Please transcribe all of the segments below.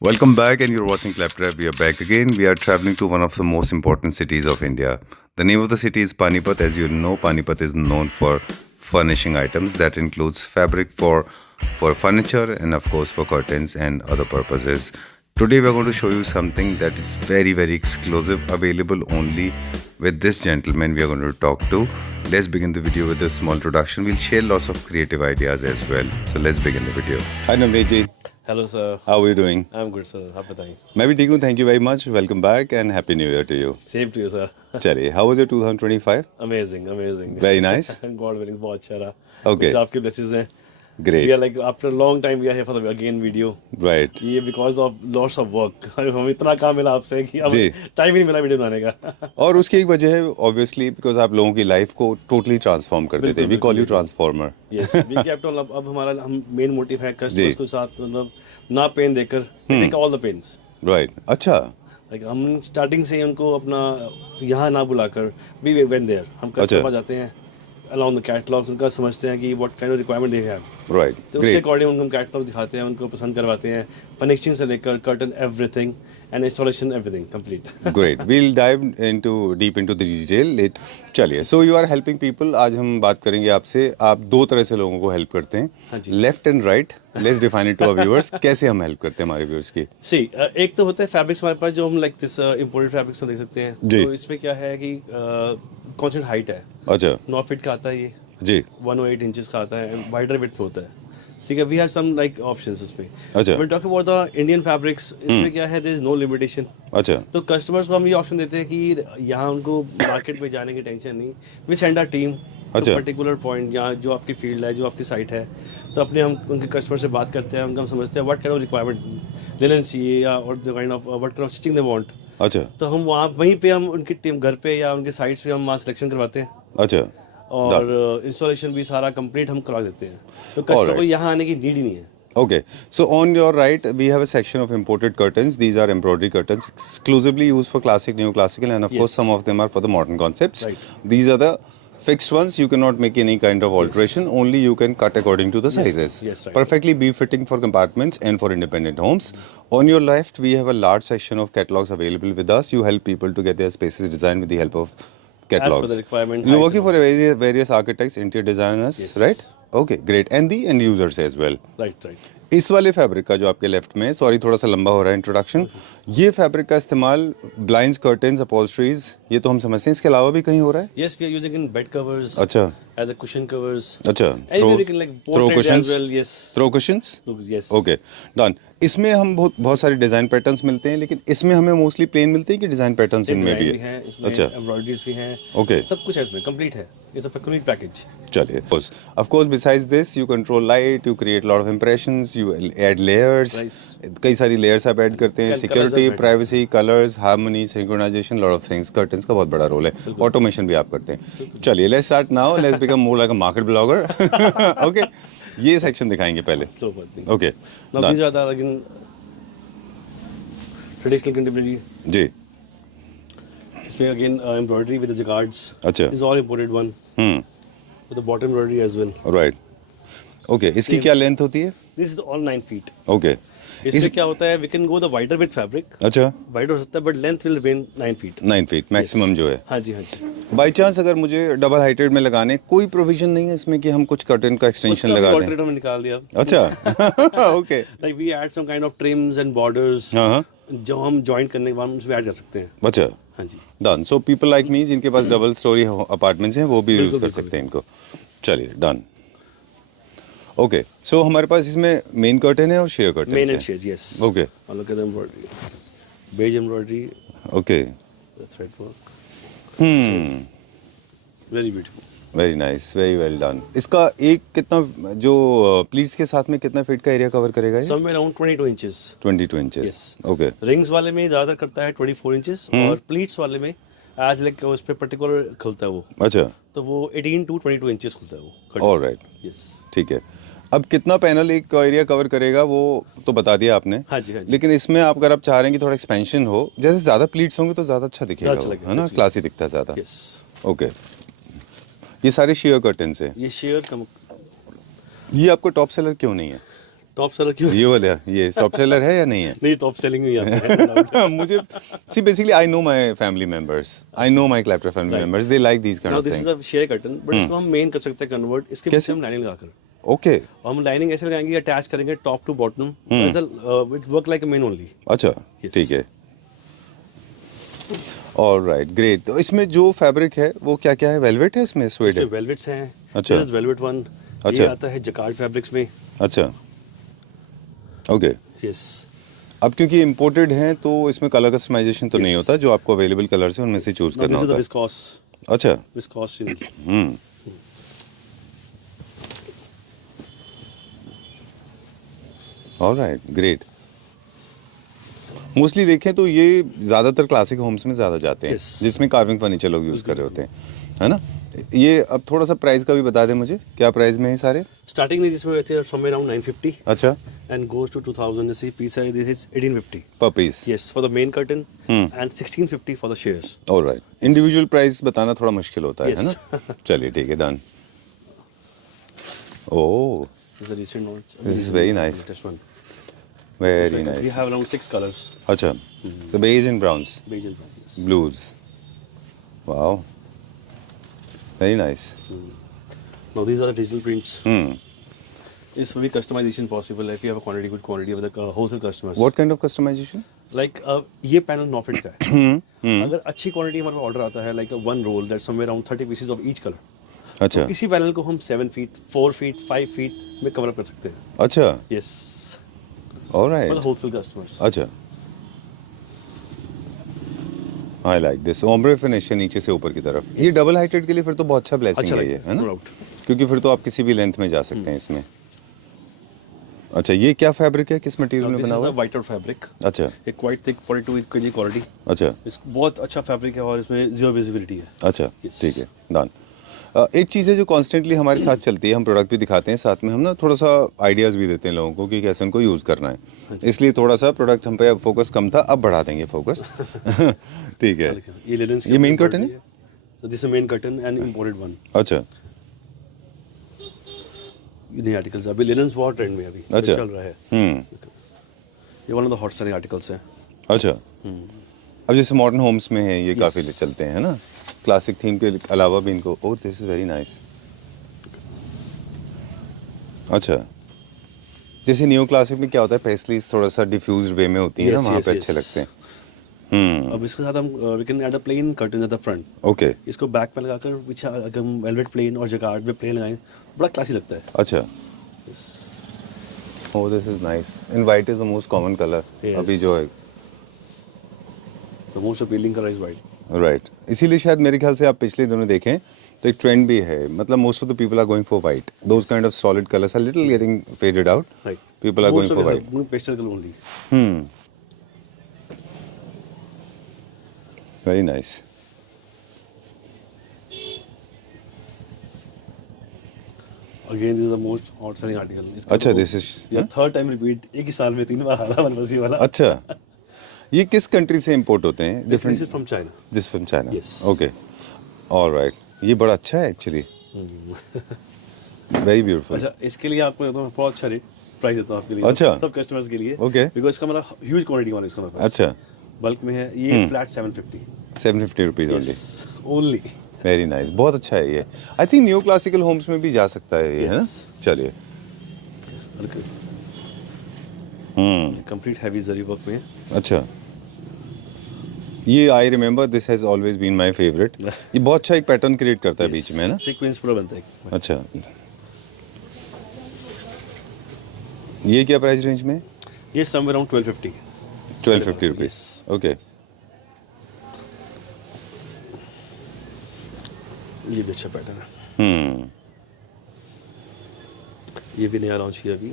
Welcome back, and you're watching Claptrap. We are back again. We are traveling to one of the most important cities of India. The name of the city is Panipat. As you know, Panipat is known for furnishing items that includes fabric for furniture and of course for curtains and other purposes. Today we are going to show you something that is very exclusive, available only with this gentleman we are going to talk to. Let's begin the video with a small introduction. We'll share lots of creative ideas as well. So let's begin the video. Hi Navneet ji. Hello sir. How are you doing? I'm good sir. आप बताइए. मैं भी ठीक हूँ. Thank you very much. Welcome back and happy new year to you. Same to you sir. चलिए, how was your 2025? Amazing. Very nice. God willing बहुत अच्छा रहा. Okay. कुछ आपके blessings हैं. Great. We are like after a long time we are here for the again video. Right. ये because of lots of work. हमें इतना काम मिला आपसे कि अब जी. टाइम ही नहीं मिला वीडियो बनाने का. और उसकी एक वजह है obviously because आप लोगों की लाइफ को totally transform कर देते हैं. We call you transformer. Yes. We kept on अब हमारा हम main motive है customers के साथ मतलब ना पेन देकर take all the pains. Right. अच्छा. Like हम स्टार्टिंग से ही उनको अपना यहाँ ना बुलाकर we went there. हम कस्टमर जाते हैं along the catalogs उनका समझते हैं कि what kind of requirement they have. Right. तो उसके अकॉर्डिंग उनको हम कैटलॉग दिखाते हैं, उनको पसंद करवाते हैं, फर्निशिंग से लेकर curtain everything and installation everything complete. Great. We'll dive deep into the detail. चलिए. So you are helping people. आज हम बात करेंगे आपसे. आप दो तरह से लोगों को हेल्प करते हैं. हाँ जी. Left and right. Let's define it to our viewers. कैसे हम हेल्प करते हैं हमारे व्यूअर्स की? सी एक तो होता है फैब्रिक्स हमारे पास जो हम लाइक दिस इंपोर्टेड फैब्रिक्स देख सकते हैं. तो इसमें क्या है कि कॉन्स्टेंट हाइट है. अच्छा. 9 फीट का आता है ये. जी. 108 इंचेस का आता है. वाइडर विड्थ होता है. ठीक है. We have some like options इसमें. अच्छा. When talking about the Indian fabrics इसमें क्या है, देयर इज नो लिमिटेशन. अच्छा. तो कस्टमर्स को हम ये ऑप्शन देते हैं कि यहाँ उनको मार्केट में जाने की टेंशन नहीं. वी सेंड आवर टीम अच्छा. पर्टिकुलर पॉइंट यहाँ जो आपकी फील्ड है, जो आपकी साइट है, तो अपने हम उनके कस्टमर से बात करते हैं, उनका हम समझते हैं what kind of requirement linen चाहिए या और the kind of what kind of stitching they want. अच्छा. तो हम वहाँ वहीं पे हम उनकी टीम घर पे या उनके साइट्स पे हम वहाँ सिलेक्शन करवाते हैं. अच्छा. और इंस्टॉलेशन भी सारा कंप्लीट हम करवा देते हैं. तो कस्टमर को यहाँ आने की नीड ही नहीं है. Okay, so on your right, we have a section of imported curtains. These are embroidery curtains, exclusively used for classic, neoclassical, and of course, some of them are for the modern concepts. Right. These are the fixed ones. You cannot make any kind of alteration. Only you can cut according to the sizes. Yes, right. Perfectly befitting for compartments and for independent homes. On your left, we have a large section of catalogs available with us. You help people to get their spaces designed with the help of catalogs. As per the requirement. You're working for various architects, interior designers, right? Okay, great. And the end users as well. Right. इस वाले fabric का जो आपके left में, sorry थोड़ा सा लंबा हो रहा है इंट्रोडक्शन, ये फैब्रिक का इस्तेमाल ब्लाइंड्स, कर्टन्स, अपहोल्स्ट्रीज, ये तो हम समझते हैं. इसके अलावा भी कहीं हो रहा है? Yes, we are using in bed covers. अच्छा. As a cushion covers. अच्छा. Anywhere you can like portrait as well. Yes. Throw cushions. Yes. Okay, done. इसमें हम बहुत सारे डिजाइन पैटर्न्स मिलते हैं, लेकिन इसमें हमें मोस्टली प्लेन मिलते हैं कि डिजाइन पैटर्न्स इनमें भी है? अच्छा. एम्ब्रॉयडरीज भी हैं. ओके. सब कुछ है इसमें, कंप्लीट है. It's a complete package. चलिए. Of course, besides this, you control light, you create a lot of impressions, you add layers. कई सारी layers आप ऐड करते हैं. Security, privacy, colors, harmony, synchronization, lot of things. Curtains का बहुत बड़ा role है. Automation भी आप करते हैं. चलिए, let's start now. Let's become more like a market blogger. Okay. ये सेक्शन दिखाएंगे पहले. Okay. Now these are the again traditional contemporary. जी. इसमें again embroidery with the jacquards. अच्छा. Is all imported one. With the bottom embroidery as well. Right. Okay. इसकी क्या length होती है? This is all 9 feet. Okay. इसमें क्या होता है, we can go the wider with fabric. अच्छा. Wider हो सकता है, but length will remain 9 feet. 9 feet maximum जो है. हाँ जी. बाई चांस अगर मुझे डबल हाइटेड में लगाने, कोई प्रोविजन नहीं है इसमें कि हम कुछ कर्टन का एक्सटेंशन लगा दें? उसका निकाल दिया. अच्छा. Okay. Like we add some kind of trims and borders. हाँ. जो हम जॉइंट करने के बाद उसमें ऐड कर सकते हैं. अच्छा. हाँ जी. Done. So people like me जिनके पास डबल स्टोरी अपार्टमेंट्स हैं वो भी यूज कर सकते हैं इनको. चलिए. डन. ओके. सो हमारे पास इसमें मेन कर्टन है और शेयर कर्टन है. Main and sheer. Yes. Okay. Look at the embroidery. Beige embroidery. Okay. Thread work. Very beautiful. Very nice. Very well done. इसका एक कितना जो प्लीट्स के साथ में कितना फीट का एरिया कवर करेगा ये? Somewhere around 22 inches. 22 inches. Yes. Okay. Rings वाले में ज्यादातर करता है 24 इंचेस और प्लीट्स वाले में आज लाइक उस पे पर्टिकुलर खुलता है वो. अच्छा. तो वो 18 to 22 इंचेस खुलता है वो. ऑलराइट. यस. ठीक है. अब कितना पैनल एक एरिया कवर करेगा वो तो बता दिया आपने. हाँ जी. लेकिन इसमें आप अगर आप चाह रहे हैं कि थोड़ा एक्सपेंशन हो, जैसे ज्यादा प्लीट्स होंगे तो ज्यादा अच्छा दिखेगा वो, है ना? क्लासी दिखता है ज्यादा. यस. ओके. ये सारे शेयर कर्टन्स हैं. ये शेयर कम. ये आपको टॉप सेलर क्यों नहीं है? टॉप सेलर क्यों? ये वाला, ये टॉप सेलर है या नहीं है? नहीं, टॉप सेलिंग में ही आता है। मुझे सी basically I know my family members, I know my क्लैप्टर family Right. Members, they like these kind now of this is things. A sheer curtain, but इसको हम मेन कर सकते हैं कन्वर्ट, इसके कैसे? पीछे हम लाइनिंग लगाकर, ओके, और हम लाइनिंग ऐसे लगाएंगे, अटैच करेंगे top to bottom, as it work like a main only. अच्छा, Yes. ठीक है. Alright, great. तो इसमें जो फैब्रिक है वो क्या क्या है? वेलवेट है इसमें, स्वेड है? वेलवेट्स हैं, अच्छा. दिस इज वेलवेट वन, अच्छा. ये आता है जकार्ड फैब्रिक्स में। अच्छा, ओके. यस, अब क्योंकि इंपोर्टेड हैं तो इसमें कलर कस्टमाइजेशन तो नहीं होता, जो आपको अवेलेबल कलर्स है उनमें से चूज नाउ करना दिस इज द होता है. विस्कोस, अच्छा. Viscous alright, great. मोस्टली देखें तो ये ज़्यादातर क्लासिक होम्स में ज़्यादा जाते हैं, Yes. जिसमें कार्विंग फर्नीचर लोग यूज़ कर रहे होते हैं, है ना? ये अब थोड़ा सा प्राइस का भी बता दें मुझे, क्या प्राइस में है सारे? स्टार्टिंग में जिसमें रहते हैं समवेयर अराउंड 950 अच्छा, and goes to 2000. जैसे पीस है, दिस इज 1850. पर piece. Yes, for the main curtain and 1650 for the shares. Alright. Individual price बताना थोड़ा मुश्किल होता है Yes. ना? चलिए ठीक है, done. Oh, This is a recent launch. This is very nice. Latest one. Very We nice. have around 6 colors. अच्छा, तो beige and browns, Beige and brown. Yes. Blues. Wow, very nice. Now these are the digital prints. Hmm. This will be customization possible if you have a quantity, good quantity with the wholesale customers. What kind of customization? Like ये panel 9 feet का है. अगर अच्छी quantity हमारे order आता है, like one roll that's somewhere around 30 pieces of each color. अच्छा, इसी पैनल को हम 7 फीट, 4 फीट, 5 फीट में कवर अप कर सकते हैं. अच्छा, Yes. For the alright. wholesale customers. अच्छा, I like this. Ombre finish है नीचे से ऊपर की तरफ. ये डबल हाइटेड के लिए फिर तो बहुत अच्छा ब्लेसिंग अच्छा है ये, लगता है है, ना? no doubt. क्योंकि फिर तो आप किसी भी लेंथ में जा सकते हैं इसमें. अच्छा, ये क्या फैब्रिक है, किस मटेरियल Now में this बना is हुआ a है? white out fabric. अच्छा, ये quite thick 42 kg क्वालिटी. अच्छा, इस बहुत अच्छा फैब्रिक है और इसमें जीरो विजिबिलिटी है. अच्छा, Yes. ठीक है, डन. एक चीज़ है जो कॉन्स्टेंटली हमारे साथ चलती है, हम प्रोडक्ट भी दिखाते हैं, साथ में हम ना थोड़ा सा आइडियाज़ भी देते हैं लोगों को कि कैसे उनको यूज़ करना है. इसलिए थोड़ा सा प्रोडक्ट हम पे अब फोकस कम था, अब बढ़ा देंगे फोकस. ठीक है. ये लिनन ये main curtain है? So this is main curtain and imported one. अच्छा, ये नए आर्टिकल्स अभी लिनन्स बहुत ट्रेंड में है अभी. अच्छा. चल रहा है. ये one of the hot selling articles हैं. अच्छा. अब जैसे मॉडर्न होम्स में है ये काफ़ी चलते हैं, है ना? क्लासिक थीम के अलावा भी इनको. ओह, दिस इज़ वेरी नाइस. अच्छा, जैसे न्यू क्लासिक में क्या होता है, पेस्टलीज थोड़ा सा डिफ्यूज्ड वे में होती है ना, Yes, वहाँ yes, पे yes. अच्छे लगते हैं. अब इसके साथ हम we can add a plain curtain at the front. Okay. इसको बैक पे लगाकर पीछे अगर हम वेलवेट प्लेन और जकार्ड पे प्लेन लगाएं, बड़ा क्लासी लगता है. अच्छा. Oh, this is nice. In white is the most common colour Yes. अभी जो है. The most appealing colour is white. Right. इसीलिए शायद मेरे ख्याल से आप पिछले दिनों देखें तो एक ट्रेंड भी है, मतलब most of the people are going for white. Those kind of solid colours are little getting faded out. Right. People are going for white. Pastel colour only. Very nice. Again this is the most hot selling article. अच्छा, this is- या third time repeat, एक ही साल में 3 बार आ रहा बनवासी वाला. अच्छा, ये किस कंट्री से इंपोर्ट होते हैं? This different. Is from China. This from China. Yes. Okay, alright. ये बड़ा अच्छा है एक्चुअली, वेरी ब्यूटीफुल. अच्छा, इसके लिए आपको तो बहुत अच्छा रेट प्राइस देता हूँ आपके लिए. अच्छा. सब कस्टमर्स के लिए. Okay. बिकॉज इसका मेरा ह्यूज क्वांटिटी वाला इसका मेरे पास. अच्छा, बल्क में है ये. Flat 750. 750 rupees only. Only. Very nice, बहुत अच्छा है ये. I think new classical homes में भी जा सकता है ये, है ना? चलिए. कंप्लीट हैवी जरी वर्क में. अच्छा, ये I remember this has always been my favourite. ये बहुत अच्छा एक पैटर्न क्रिएट करता है बीच में, है ना? सीक्वेंस पूरा बनता है. अच्छा, ये क्या प्राइस रेंज में? ये समवेयर अराउंड 1250. 1250 रुपीज. ओके. ये भी अच्छा पैटर्न है. ये भी नया लॉन्च किया अभी.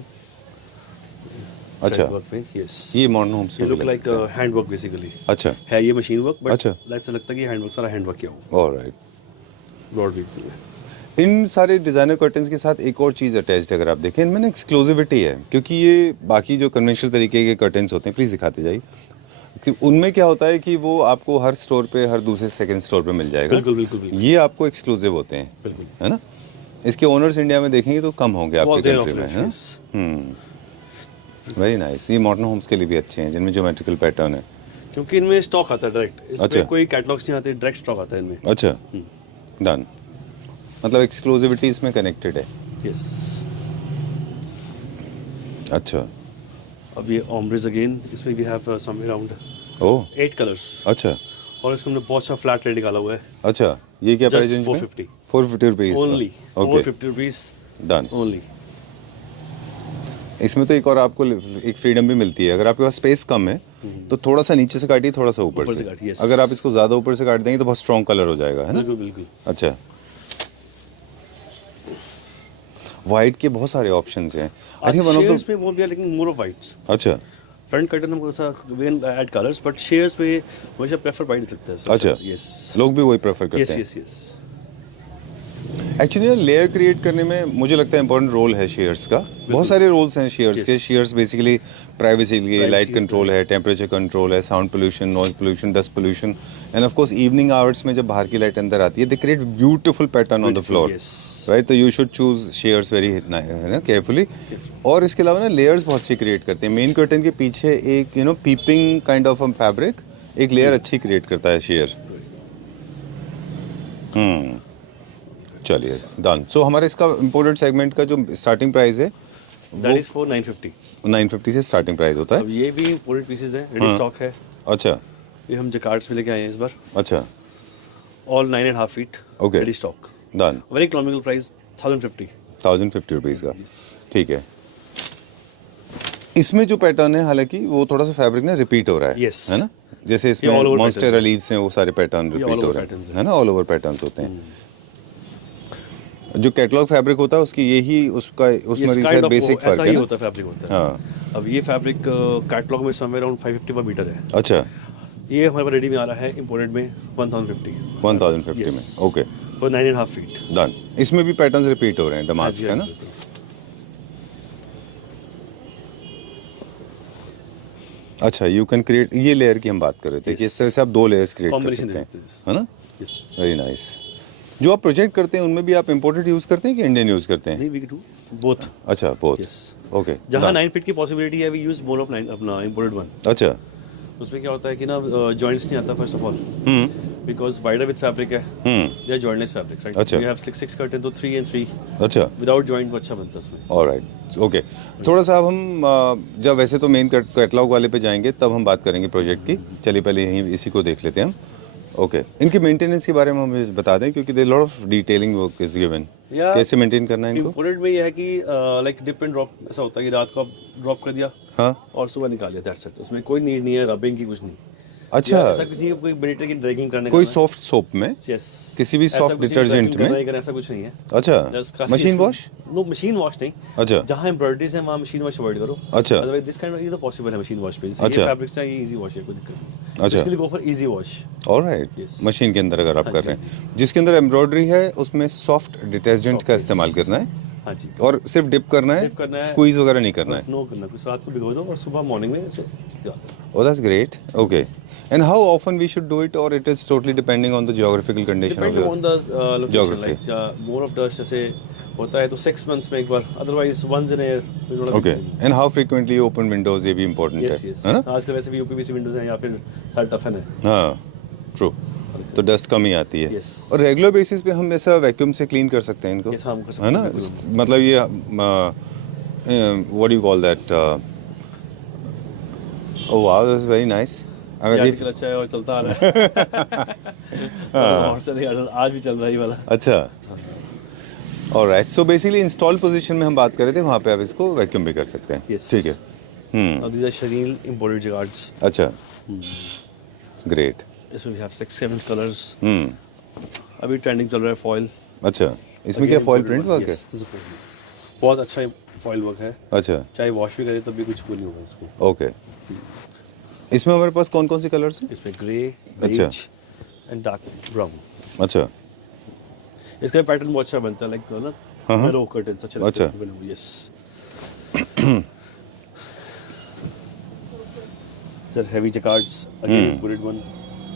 अच्छा, वर्क में. यस. ये मॉडर्न होम्स ये में लुक लग लाइक सकता है. Hand work basically. अच्छा, है ये मशीन वर्क, बट अच्छा. ऐसा लगता है कि हैंड वर्क, सारा हैंड वर्क किया हुआ. ऑलराइट. ब्रॉड व्यू में. इन सारे डिज़ाइनर कर्टन्स के साथ एक और चीज़ अटैच्ड अगर आप देखें, इनमें ना एक्सक्लूसिविटी है, क्योंकि ये बाकी जो कन्वेंशनल तरीके के कर्टन्स होते हैं, प्लीज़ दिखाते जाइए, कि उनमें क्या होता है कि वो आपको हर स्टोर पे, हर दूसरे सेकंड स्टोर पे मिल जाएगा. बिल्कुल बिल्कुल बिल्कुल. ये आपको एक्सक्लूसिव होते हैं, बिल्कुल. है ना? इसके ओनर्स इंडिया में देखेंगे तो कम होंगे आपके बहुत rare कंट्री में, offerings, है ना? yes. Very nice. ये मॉडर्न होम्स के लिए भी अच्छे हैं जिनमें ज्योमेट्रिकल पैटर्न है। क्योंकि इनमें स्टॉक आता है डायरेक्ट, इसमें अच्छा। कोई कैटलॉग्स नहीं आते, डायरेक्ट स्टॉक आता है इनमें। अच्छा, डन। मतलब एक्सक्लूसिविटी इसमें कनेक्टेड है। यस। अच्छा। अब ये ऑम्ब्रेज अगेन, इसमें we have some around oh 8 colours, अच्छा और इसमें हमने बहुत सा फ्लैट रेट निकाला हुआ है। अच्छा। ये क्या प्राइस जस्ट रेंज में? 450 450 rupees only, okay 450 rupees done. Only. इसमें तो एक और आपको एक फ्रीडम भी मिलती है, अगर आपके पास स्पेस कम है तो थोड़ा सा नीचे से काटिए, थोड़ा सा ऊपर ऊपर से से काटिए, yes। अगर आप इसको ज़्यादा ऊपर से काट देंगे तो बहुत स्ट्रॉन्ग कलर हो जाएगा, है ना? बिल्कुल बिल्कुल। अच्छा। वाइट के बहुत सारे ऑप्शंस हैं। I think one of shares the में वो भी है, लेकिन मोर ऑफ वाइट्स। अच्छा फ्रंट कर्टन हम सा when add colours, but shares पे हमेशा प्रेफर वाइट लगता है। अच्छा। यस लोग भी वही प्रेफर करते यस हैं। Yes yes. Actually layer create करने में मुझे लगता है इंपॉर्टेंट रोल है शेयर्स का। बहुत सारे रोल्स हैं शेयर्स के। Yes। शेयर्स बेसिकली प्राइवेसी के लिए, लाइट Privacy कंट्रोल है, टेम्परेचर कंट्रोल है, sound pollution, noise pollution, dust pollution, and of course evening hours में जब बाहर की लाइट अंदर आती है they create beautiful pattern on the Beautiful, floor, yes। Right? तो you should choose sheers very carefully. और इसके अलावा ना लेयर्स बहुत अच्छी क्रिएट करते हैं। मेन कर्टन के पीछे एक पीपिंग काइंड ऑफ फैब्रिक एक लेयर अच्छी क्रिएट करता है शेयर। चलिए डन। सो हमारे इसका इम्पोर्टेड सेगमेंट का जो स्टार्टिंग प्राइस है दैट इज फॉर 950। 950 से स्टार्टिंग प्राइस होता अब है। ये भी इंपोर्टेड पीसेस हैं, रेडी स्टॉक है। अच्छा ये हम जकार्ड्स में लेके आए हैं इस बार, अच्छा all 9.5 feet Okay। Ready stock. Done. Very economical price 1050। 1050 rupees का, ठीक है। इसमें जो पैटर्न है हालांकि वो थोड़ा सा फैब्रिक ना रिपीट हो रहा है, Yes। है ना? जैसे all इसमें over मॉन्स्टेरा patterns लीव्स हैं वो सारे पैटर्न all रिपीट हो over रहे patterns हैं, है ना? ऑल ओवर पैटर्न्स होते हैं। जो कैटलॉग फैब्रिक होता है उसकी यही उसका उसमें शायद बेसिक ऐसा फर्क ही है ना? होता है, फैब्रिक होता है। हाँ अब ये फैब्रिक कैटलॉग में समवेयर अराउंड 550 पर मीटर है। अच्छा। ये हमारे पास रेडी में आ रहा है इंपोर्टेड में 1050। 1050 में, ओके और 9.5 फीट। डन। इसमें भी पैटर्न्स रिपीट हो रहे हैं डमास्क, है ना? अच्छा, यू कैन क्रिएट, ये लेयर की हम बात कर रहे थे कि इस तरह से आप 2 लेयर्स क्रिएट कर Combination सकते हैं, दे सकते है ना? यस। Very nice. जो आप प्रोजेक्ट करते हैं उनमें भी आप इंपोर्टेड यूज़ करते हैं कि इंडियन यूज़ करते हैं? नहीं, वी डू बोथ। अच्छा, बोथ। Yes। ओके। जहाँ 9 फीट की पॉसिबिलिटी है, वी यूज मोर ऑफ 9 अपना इंपोर्टेड वन। अच्छा। उसमें क्या होता है कि ना जॉइंट्स नहीं आता first of all, because wider with fabric है, they are jointless fabric, right? अच्छा। वी हैव 6 कर्टन, तो 3 and 3 अच्छा विदाउट जॉइंट वो अच्छा बनता है उसमें। Alright, okay. थोड़ा सा अब हम जब वैसे तो मेन कैटलॉग वाले पे जाएंगे तब हम बात करेंगे प्रोजेक्ट की। चलिए पहले यहीं इसी को देख लेते हैं हम। ओके, इनकी मेंटेनेंस के बारे में हमें बता दें क्योंकि there lot of detailing work is given. कैसे मेंटेन करना है इनको? इंपोर्टेड में ये है कि लाइक डिप एंड ड्रॉप ऐसा होता है कि रात को आप ड्रॉप कर दिया हाँ और सुबह निकाल लिया, दैट्स इट। उसमें कोई नीड नहीं है रबिंग की, कुछ नहीं। अच्छा, या ऐसा किसी कोई मिलिट्री की ड्रैगिंग करने कोई का सॉफ्ट सोप में, यस, किसी भी soft detergent में? ऐसा कुछ नहीं है। अच्छा, machine wash? No, machine wash नहीं। अच्छा जहाँ एम्ब्रॉयडरीज है वहाँ मशीन वॉश अवॉइड करो। अच्छा। अदरवाइज दिस काइंड ऑफ ये तो पॉसिबल है मशीन वॉश पे। अच्छा। ये फैब्रिक्स है, ये इजी वॉश है, कोई दिक्कत नहीं। अच्छा। Basically go for easy wash. Alright, Yes। Machine के अंदर अगर आप हाँ कर जी, रहे हैं, जिसके अंदर एम्ब्रॉयडरी है उसमें सॉफ्ट डिटर्जेंट का इस्तेमाल करना है हाँ जी। और सिर्फ डिप करना है, Dip करना है, स्क्वीज वगैरह नहीं करना है। नो करना, कुछ रात को भिगो दो और सुबह मॉर्निंग में इसे Oh, that's great. Okay. And how often we should do it, or it is totally depending on the geographical condition of depending your on the location, geography. Like more of dust जैसे होता है तो 6 months में एक बार, otherwise once in year. Okay. And how frequently you open windows, ये भी important yes है, यस। है ना? आजकल वैसे भी यूपीवीसी विंडोज हैं या फिर सारे टफन है। हाँ, true. तो डस्ट कम ही आती है। Yes। और रेगुलर बेसिस पे हम ऐसा वैक्यूम से क्लीन कर सकते हैं इनको, Yes, हम कर सकते है ना? हैं, बिल्कुल। मतलब ये what do you call that? Oh wow, that's very nice. ये अगर आजकल अच्छा है और चलता आ रहा है। और चलेगा, आज भी चल रहा है ये वाला। अच्छा, alright. So basically install position में हम बात कर रहे थे, वहाँ पे आप इसको वैक्यूम भी कर सकते हैं। Yes। ठीक है। Now these are Chanel imported jacquards. अच्छा, ग्रेट। इसमें we have 6-7 colors. अभी ट्रेंडिंग चल रहा है फॉयल। अच्छा, इसमें क्या फॉयल प्रिंट वर्क है? बहुत अच्छा फॉयल वर्क है। अच्छा, चाहे वॉश भी करे तब भी कुछ नहीं होगा इसको। ओके। इसमें हमारे पास कौन कौन सी कलर्स हैं? इसमें ग्रे, अच्छा। Beige and dark brown. अच्छा, इसका पैटर्न बहुत अच्छा बनता है, लाइक ना हाँ। मैरो कर्टन अच्छा। अच्छा। Yes. Sir heavy jacquards again imported one,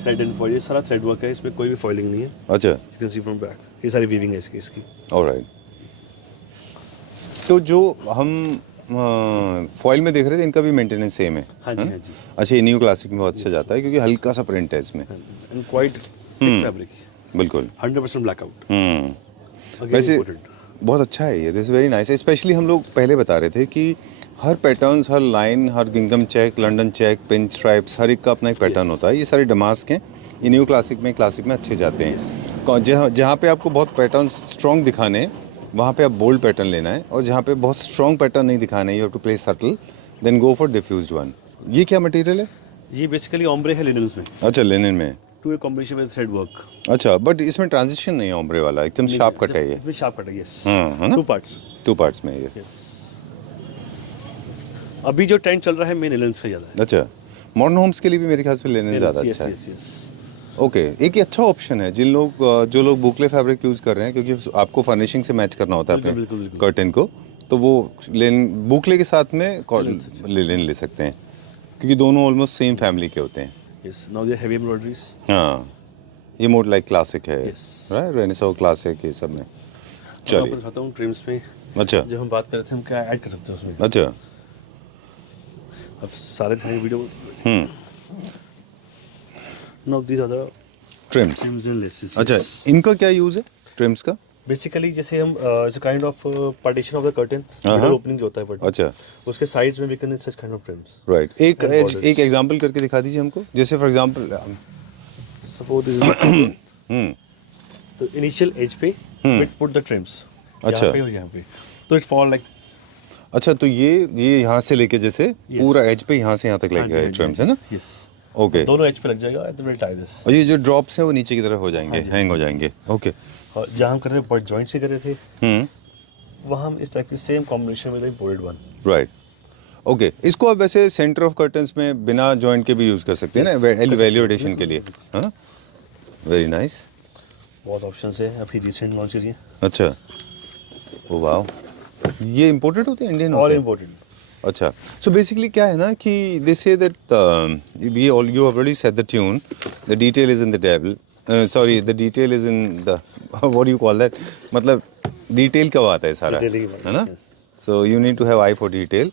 thread and foil, ये सारा थ्रेड वर्क है, इसमें कोई भी फॉइलिंग नहीं है। अच्छा, you can see from back, ये सारी वीविंग है इसकी। ऑलराइट। तो जो हम फॉइल में देख रहे थे, इनका भी मेंटेनेंस सेम है? हाँ जी, हाँ जी। अच्छा, ये न्यू क्लासिक में बहुत अच्छा जाता है क्योंकि हल्का सा प्रिंट है इसमें। एंड क्वाइट फैब्रिक, बिल्कुल। 100% ब्लैकआउट। वैसे बहुत अच्छा है ये, this is very nice. Specially हम लोग पहले बता रहे थे कि हर पैटर्न्स, हर लाइन, हर गिंगम check, London check, pin stripes, हर एक का अपना एक पैटर्न होता है। ये सारे डमास्क हैं, ये न्यू क्लासिक में अच्छे जाते हैं। जहाँ पे आपको बहुत पैटर्न स्ट्रॉन्ग दिखाने हैं वहाँ पे आप बोल्ड पैटर्न लेना है, और जहाँ पे बहुत स्ट्रॉन्ग पैटर्न नहीं दिखाना है, you have to play subtle, then go for diffused one. ये क्या मटेरियल है? ये बेसिकली ओम्ब्रे है लिनन्स में, अच्छा, लिनन में। To a combination with thread work. अच्छा, बट इसमें ट्रांजिशन नहीं है ओम्ब्रे वाला, एकदम शार्प कट है ये। इसमें शार्प कट है, यस। है ना? 2 पार्ट्स। 2 पार्ट्स में ये। अभी जो ट्रेंड चल रहा है मेन लिनन्स का ज़्यादा है। अच्छा, मॉडर्न होम्स के लिए भी मेरे ख्याल से लिनन ज़्यादा अच्छा है। ओके, एक ये अच्छा ऑप्शन है जो लोग बुकले फैब्रिक यूज़ कर रहे हैं, क्योंकि आपको फर्निशिंग से मैच करना होता है अपने कर्टन को, तो वो बुकले के साथ में लिनन ले सकते हैं, क्योंकि दोनों ऑलमोस्ट सेम फैमिली के होते हैं। Yes, now they have embroideries. हाँ, ये मोड लाइक क्लासिक है, Yes. राइट? रेनेसां क्लासिक, ये सब में। चलिए चलिए, मैं दिखाता हूँ ट्रिम्स में। अच्छा जब हम बात कर रहे थे हम क्या ऐड कर सकते हैं उसमें। अच्छा। अब सारे दिखाएंगे video. Now these are the trims. Trims and laces. अच्छा, इनका क्या यूज़ है ट्रिम्स का? बेसिकली जैसे हम it's a kind of partition of the curtain, middle opening जो होता है बटन, अच्छा, उसके साइड्स में we can such kind of trims. Right. एक And borders. एक एग्जांपल करके दिखा दीजिए हमको, जैसे for example. Suppose this is तो इनिशियल एज पे वी पुट द ट्रिम्स। अच्छा। यहाँ पे और यहाँ पे, तो इट फॉल लाइक। अच्छा, तो ये यहाँ से लेके जैसे पूरा एज पे यहाँ से यहाँ तक लेके गए ट्रिम्स, है ना? Yes, okay. दोनों एज पे लग जाएगा एंड विल टाई दिस। और ये जो ड्रॉप्स हैं वो नीचे की तरफ हो जाएंगे, हैंग हो जाएंगे। ओके। और जहाँ हम कर रहे हैं जॉइंट से कर रहे थे, वहाँ हम इस टाइप की same combination with bold one. Right. Okay, इसको आप वैसे सेंटर ऑफ कर्टन्स में बिना जॉइंट के भी यूज़ कर सकते हैं ना, वैल्यू एडिशन के लिए, है ना? Very nice. बहुत ऑप्शन है, अभी रिसेंट लॉन्च करिए। अच्छा, ओ वाओ, ये इम्पोर्टेड होते हैं, इंडियन ऑल होते हैं? इम्पोर्टेंट। अच्छा, सो बेसिकली क्या है ना कि they say that we all you have already said the tune, the detail is in the devil, sorry the detail is in the what do you call that, मतलब detail कब आता है सारा, Detailing की बात है ना? है, so you need to have eye for detail.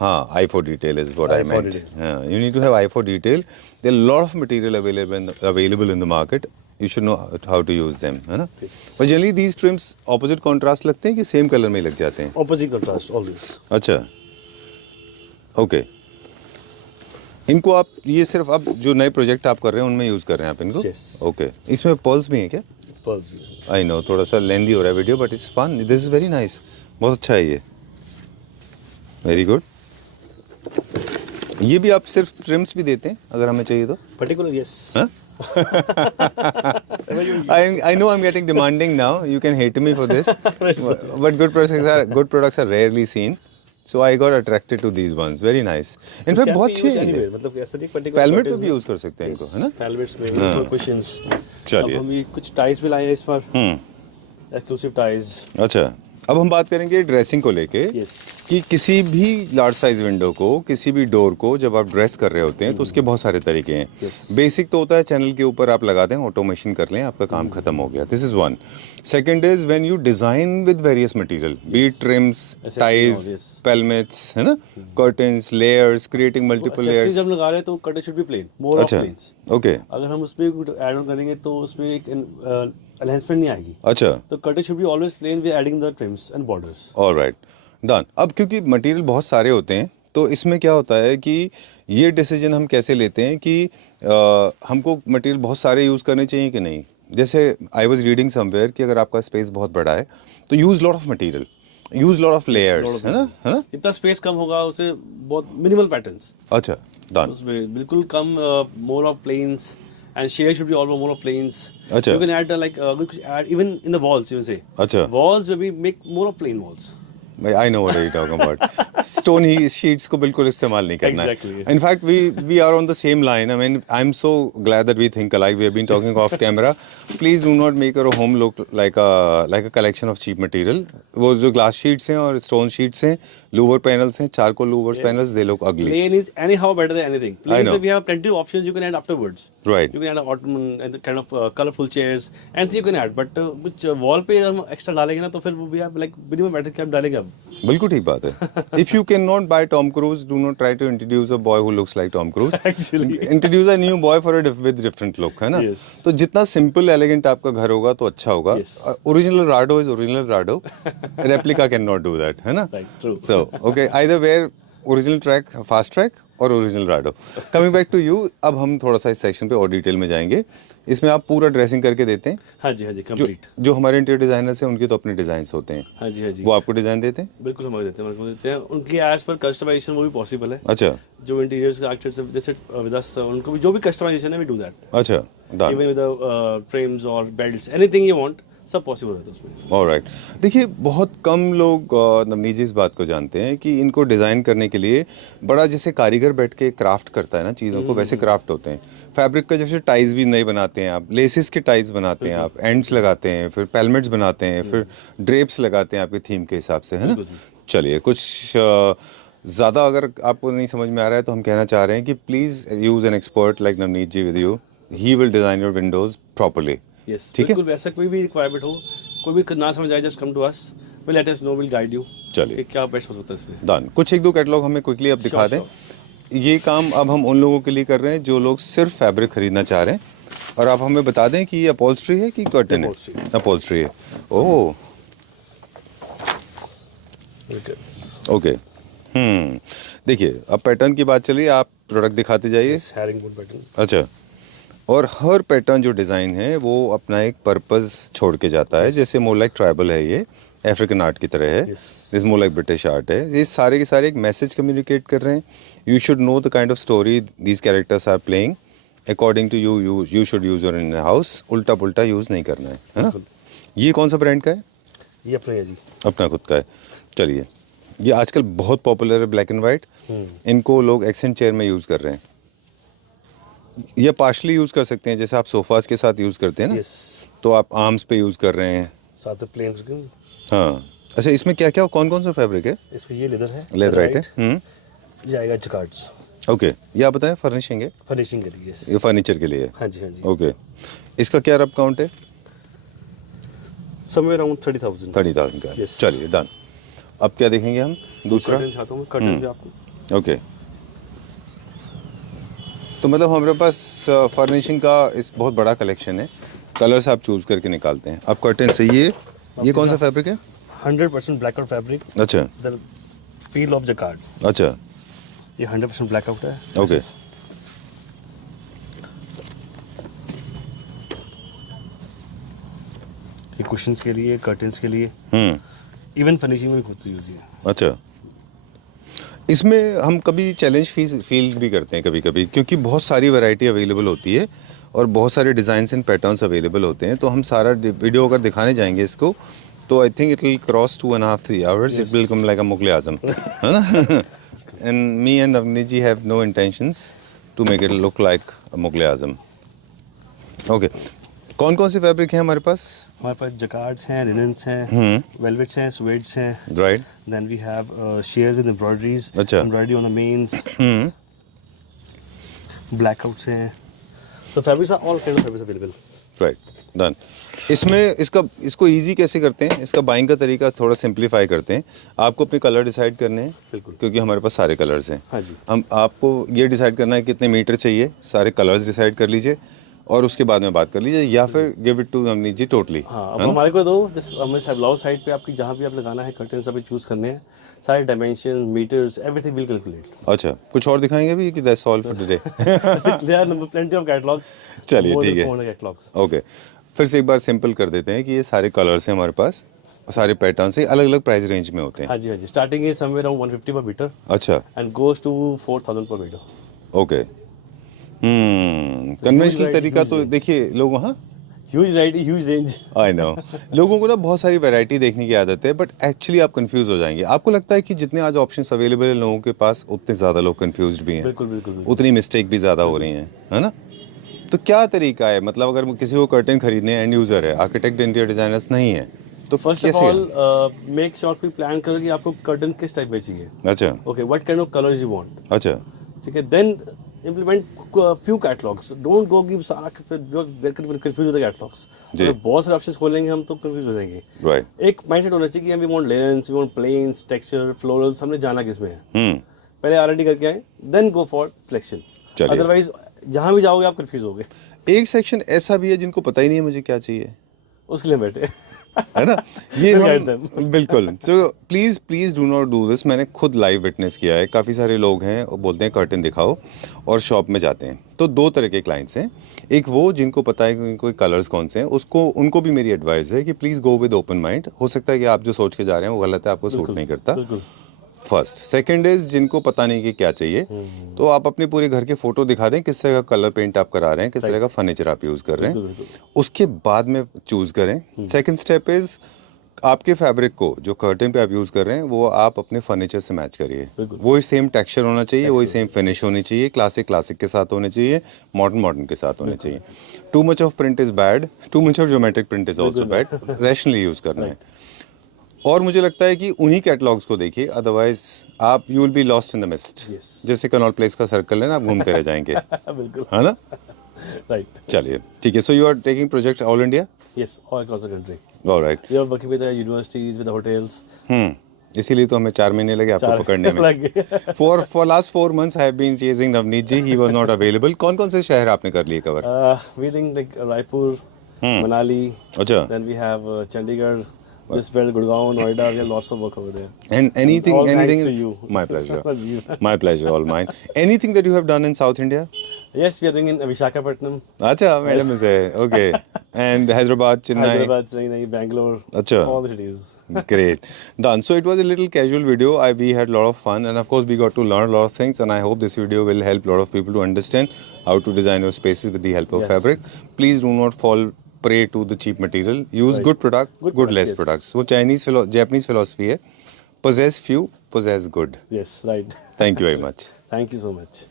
हाँ, eye for detail is what I Eye for मेंट। detail. हाँ, you need to have eye for detail. There are a lot of material available in the market. You should know how to use them, है ना? Yes. But generally these trims opposite contrast लगते हैं कि same colour में ही लग जाते हैं? Opposite contrast all this. अच्छा, ओके। इनको आप ये सिर्फ अब जो नए प्रोजेक्ट आप कर रहे हैं उनमें यूज़ कर रहे हैं आप इनको? Yes. ओके। इसमें पर्ल्स भी हैं क्या? पर्ल्स भी। आई नो थोड़ा सा लेंदी हो रहा है video, but it's fun, this is very nice. बहुत अच्छा है ये, वेरी गुड। ये भी आप सिर्फ ट्रिम्स भी देते हैं अगर हमें चाहिए तो? Particular yes. Huh? I know I'm getting demanding now. You can hate me for this, but good products are rarely seen. So I got attracted to these ones. Very nice. In fact, बहुत अच्छे हैं ये। मतलब ऐसा नहीं particular. पैलमेट पे भी use कर सकते हैं इनको, है ना? पैलमेट्स में कुशन्स। चलिए। अब हम ये कुछ टाइज भी लाए हैं इस बार, एक्सक्लूसिव टाइज। अच्छा, अब हम बात करेंगे ड्रेसिंग को लेके Yes. कि किसी भी लार्ज साइज विंडो को, किसी भी डोर को जब आप ड्रेस कर रहे होते हैं तो उसके बहुत सारे तरीके हैं। Yes. बेसिक तो होता है चैनल के ऊपर आप लगा दें, ऑटोमेशन कर लें, आपका काम खत्म हो गया। This is one. Second is when you design with various material, be trims, ties, yes. Pelmets, है ना, curtains, layers, creating multiple layers. जब लगा रहे हैं तो cutter should be plain, more of अच्छा, प्लेन्स। ओके, अगर हम उसमें ऐड ऑन करेंगे तो उसमें एक एनहांसमेंट नहीं आएगी। अच्छा, तो cutter should be always plain, we adding the trims and borders. Alright, done. अब क्योंकि मटेरियल बहुत सारे होते हैं तो इसमें क्या होता है कि ये डिसीजन हम कैसे लेते हैं कि हमको मटेरियल बहुत सारे यूज़ करने चाहिए कि नहीं। जैसे आई वाज रीडिंग समवेयर कि अगर आपका स्पेस बहुत बड़ा है तो use lot of material, use lot of layers, है ना? इतना स्पेस कम होगा उसे बहुत मिनिमल पैटर्न्स। अच्छा, डन। उसमें बिल्कुल कम, more of plains and sheer should be almost more of plains. अच्छा। यू कैन ऐड लाइक कुछ add even in the walls, you say अच्छा, walls we make more of plain walls. I know what you talking about. Stone ही sheets को बिल्कुल इस्तेमाल नहीं करना है। Exactly. In fact, we are on the same line. I mean, I'm so glad that we think alike. We have been talking off camera. Please do not make your home look like a collection of cheap material. वो जो glass sheets हैं और stone sheets हैं, Louvre panels हैं, charcoal louvres panels, they look ugly. Plain is anyhow better than anything. I Plain know. we have plenty of options you can add afterwards. Right. You can add a ottoman and the kind of colorful chairs, anything you can add. But कुछ wall पे हम extra डालेंगे ना तो फिर वो भी आप like minimum matter क्या डालेंगे अब। बिल्कुल ठीक बात है। If you can not buy Tom Cruise, do not try to introduce a boy who looks like Tom Cruise, Actually. Introduce a new boy for a with different look, है ना? Yes. तो जितना सिंपल एलिगेंट आपका घर होगा तो अच्छा होगा। Yes. Original Rado is original Rado, replica can not do that, है ना? Right, true. So okay, either where original track, fast track और original Rado. Coming back to you, अब हम थोड़ा सा इस सेक्शन पे और डिटेल में जाएंगे। इसमें आप पूरा ड्रेसिंग करके देते हैं। हाँ जी जो कंप्लीट। जो हमारे इंटीरियर डिजाइनर्स हैं उनके तो अपने डिजाइन्स होते हैं, हाँ जी वो आपको डिजाइन देते हैं? बिल्कुल हमारे देते हैं उनकी एज पर कस्टमाइजेशन वो भी पॉसिबल है। अच्छा जो इंटीरियर्स का आर्किटेक्ट जैसे विद अस, उनको भी जो भी कस्टमाइजेशन है वी डू दैट। अच्छा, डन। इवन विद फ्रेम्स और बेल्ट्स, एनीथिंग यू वांट, सब पॉसिबल है उसमें। ऑलराइट। देखिए, बहुत कम लोग नवनीत जी इस बात को जानते हैं कि इनको डिज़ाइन करने के लिए बड़ा, जैसे कारीगर बैठ के क्राफ्ट करता है ना चीज़ों को, वैसे क्राफ्ट होते हैं। फैब्रिक का जैसे टाइज भी नए बनाते हैं आप, लेसिस के टाइज बनाते हैं आप, एंड्स लगाते हैं, फिर पेलमेट्स बनाते हैं, फिर ड्रेप्स लगाते हैं आपके थीम के हिसाब से, है ना? चलिए, कुछ ज़्यादा अगर आपको नहीं समझ में आ रहा है तो हम कहना चाह रहे हैं कि please use an expert like Navneet ji with you, he will design your windows properly. Yes, ठीक है? बिल्कुल वैसा कोई भी रिक्वायरमेंट हो, कोई भी ना समझ आए, just come to us, will let us know, will guide you. चलिए, कि क्या बेस्ट हो सकता है इसमें। डन। कुछ एक दो कैटलॉग हमें क्विकली अब दिखा दें। ये काम अब हम उन लोगों के लिए कर रहे हैं जो लोग सिर्फ फैब्रिक खरीदना चाह रहे हैं, और आप हमें बता दें कि ये अपॉल्स्ट्री है कि कर्टन है? अपॉल्स्ट्री है। ओह, ओके। देखिए, अब पैटर्न की बात चलिए, आप प्रोडक्ट दिखाते जाइए। हैरिंगबोन पैटर्न। अच्छा, और हर पैटर्न जो डिज़ाइन है वो अपना एक पर्पस छोड़ के जाता है। जैसे मोर लाइक ट्राइबल है, ये अफ्रीकन आर्ट की तरह है, this more like British art है। ये सारे के सारे एक मैसेज कम्युनिकेट कर रहे हैं। You should know the kind of story these characters are playing according to you, you should use your in house. उल्टा पुल्टा यूज़ नहीं करना है ना? ये कौन सा ब्रांड का है? ये अपना है जी, अपना खुद का है। चलिए, ये आजकल बहुत पॉपुलर है, ब्लैक एंड वाइट। इनको लोग एक्सेंट चेयर में यूज़ कर रहे हैं। ये पार्शली यूज़ कर सकते हैं, जैसे आप सोफाज के साथ यूज़ करते हैं ना, तो आप आर्म्स पे यूज़ कर रहे हैं। साथ में प्लेन। हाँ, अच्छा, इसमें क्या क्या, कौन कौन सा फैब्रिक है? इसमें ये लेदर है, लेदराइट है। ये आएगा जकार्ड्स। ओके, ये आप बताएं, फर्निशिंग है? फिनिशिंग के लिए। ये फर्नीचर के लिए है? हाँ जी। ओके, इसका क्या रफ काउंट है? Somewhere around 30,000। 30,000 का। Yes. चलिए, डन। अब क्या देखेंगे हम दूसरा? कर्टन चाहता हूँ, कर्टन भी आपको। ओके, तो मतलब हमारे पास फर्निशिंग का इस बहुत बड़ा कलेक्शन है। कलर्स आप चूज करके निकालते हैं। अब कर्टन से ये कौन सा फैब्रिक है? 100% ब्लैकआउट फैब्रिक। अच्छा, द फील ऑफ जकार्ड। अच्छा, ये 100% ब्लैकआउट है। ओके। ये कुशन्स के लिए, कर्टन्स के लिए, इवन फिनिशिंग में भी खुद यूज है। अच्छा, इसमें हम कभी चैलेंज फील भी करते हैं कभी कभी, क्योंकि बहुत सारी वैरायटी अवेलेबल होती है और बहुत सारे डिज़ाइंस एंड पैटर्न्स अवेलेबल होते हैं। तो हम सारा वीडियो अगर दिखाने जाएंगे इसको, तो I think it will cross 2.5-3 hours। It will come like a Mughal Azam, है ना? And me and Navneet ji have no intentions to make it look like a Mughal Azam. Okay, कौन कौन से फैब्रिक हैं हमारे पास? हमारे पास जकार्ड्स हैं, लिनन्स हैं, वेलवेट्स हैं, स्वेड्स हैं। Right. Then we have sheers with embroideries, अच्छा। Embroidery on the mains, blackouts हैं। तो fabrics are all kind of fabrics available. Right, done. इसमें इसको इजी कैसे करते हैं? इसका बाइंग का तरीका थोड़ा सिंप्लीफाई करते हैं। आपको अपने कलर डिसाइड करने हैं, बिल्कुल, क्योंकि हमारे पास सारे कलर्स हैं। हाँ जी। हम आपको ये डिसाइड करना है कितने मीटर चाहिए, सारे कलर्स डिसाइड कर लीजिए और उसके बाद में बात कर लीजिए, या फिर give it to Navneet ji totally. हाँ, अब हमारे को दो, जस्ट हमें ब्लाउज साइड पे आपकी जहाँ भी आप लगाना है कर्टन सभी चूज करने हैं, सारे dimension, meters, everything will calculate. अच्छा, कुछ और दिखाएंगे भी कि that's all for today? There are plenty of catalogues. चलिए, ठीक है। कैटलॉग्स। ओके, फिर से एक बार सिंपल कर देते हैं कि ये सारे कलर्स हैं हमारे पास, सारे पैटर्न से अलग अलग प्राइस रेंज में होते हैं। हाँ जी। स्टार्टिंग इज समवेयर अराउंड 150 पर मीटर अच्छा, एंड गोज टू 4,000 पर मीटर। ओके। कन्वेंशनल तरीका तो देखिए लोग, हाँ, huge variety, huge range. I know. लोगों को ना बहुत सारी वैरायटी देखने की आदत है, बट एक्चुअली आप कंफ्यूज हो जाएंगे। आपको लगता है कि जितने आज ऑप्शंस अवेलेबल है लोगों के पास, उतने ज़्यादा लोग कंफ्यूज्ड भी हैं। बिल्कुल। उतनी मिस्टेक भी ज़्यादा हो रही हैं, है ना? तो क्या तरीका है, मतलब अगर किसी को कर्टन खरीदने, एंड यूज़र है, आर्किटेक्ट इंटीरियर डिजाइनर्स नहीं है, तो first of all make sure कि प्लान करो कि आपको कर्टन किस टाइप में चाहिए। अच्छा, okay, what kind of colours you want. अच्छा, ठीक है, then implement few catalogs. Don't go कि सारा confused होते catalogs. जी। अगर बहुत सारे options खोलेंगे हम तो confused हो जाएंगे. राइट। एक mindset होना चाहिए कि हम we want linens, we want plains, texture, florals, हमने जाना किस में है. पहले R&D करके आए, then go for selection. चलिए। Otherwise जहाँ भी जाओगे आप confused होगे. एक सेक्शन ऐसा भी है जिनको पता ही नहीं है मुझे क्या चाहिए, उसके लिए बैठे. है ना? ये We'll guide हम बिल्कुल, तो please do not do this. मैंने खुद लाइव विटनेस किया है। काफ़ी सारे लोग हैं और बोलते हैं कर्टन दिखाओ और शॉप में जाते हैं। तो दो तरह के क्लाइंट्स हैं, एक वो जिनको पता है कि उनको कलर्स कौन से हैं, उसको उनको भी मेरी एडवाइस है कि please go with open mind. हो सकता है कि आप जो सोच के जा रहे हैं वो गलत है, आपको सूट नहीं करता। बिल्कुल. फर्स्ट। सेकंड इज जिनको पता नहीं कि क्या चाहिए, तो आप अपने पूरे घर के फोटो दिखा दें किस तरह का कलर पेंट आप करा रहे हैं, किस तरह का फर्नीचर आप यूज़ कर रहे हैं, बिल्कुल. उसके बाद में चूज़ करें। सेकंड स्टेप इज़ आपके फैब्रिक को जो कर्टन पे आप यूज़ कर रहे हैं वो आप अपने फर्नीचर से मैच करिए। वही सेम टेक्सचर होना चाहिए, वही सेम फिनिश होनी चाहिए, क्लासिक के साथ होने चाहिए, मॉडर्न के साथ होने चाहिए। Too much of print is bad, too much of geometric print is also bad. Rationally use करना है। और मुझे लगता है कि उन्हीं कैटलॉग्स को देखिए, अदरवाइज आप you will be lost in the mist. जैसे कनॉट प्लेस का सर्कल है ना, आप घूमते रह जाएंगे। बिल्कुल. है ना? Right. चलिए ठीक है। So you are taking project all India? Yes, all across the country. Alright. We are working with the universities, with the hotels. इसीलिए तो हमें 4 महीने लगे आपको पकड़ने में। लगे. For last 4 months I have been chasing Navneet ji, he was not available. कौन से शहर आपने कर लिए cover? We think like Raipur, Manali. अच्छा। Then we have Chandigarh, this belt, Gurgaon, Noida. We have lots of work over there. And anything, All thanks to you. My pleasure. You. My pleasure, all mine. Anything that you have done in South India? Yes, we are doing in Visakhapatnam, अच्छा, madam से, okay. And Hyderabad, Chennai. Hyderabad, Chennai, Bangalore. अच्छा. All the cities. Great. Done. So it was a little casual video. We had a lot of fun, and of course we got to learn a lot of things, and I hope this video will help a lot of people to understand how to design your spaces with the help of fabric. Please do not fall prey to the cheap material. Use good product, good less products. वो Japanese philosophy है. Possess few, possess good. Yes, right. Thank you very much. Thank you so much.